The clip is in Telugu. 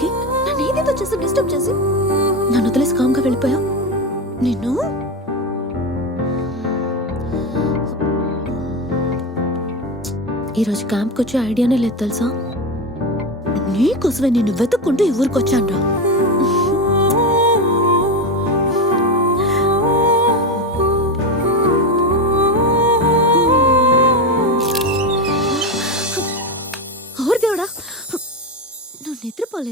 టైంకి నన్ను ఏదేదో చేసి డిస్టర్బ్ చేసి నన్ను వదిలేసి కామ్గా వెళ్ళిపోయా. నిన్ను ఈరోజు క్యాంప్కి వచ్చే ఐడియానే లేదు తెలుసా. నీకోసమే నిన్ను వెతుక్కుంటూ ఈ ఊరికి వచ్చాను రా.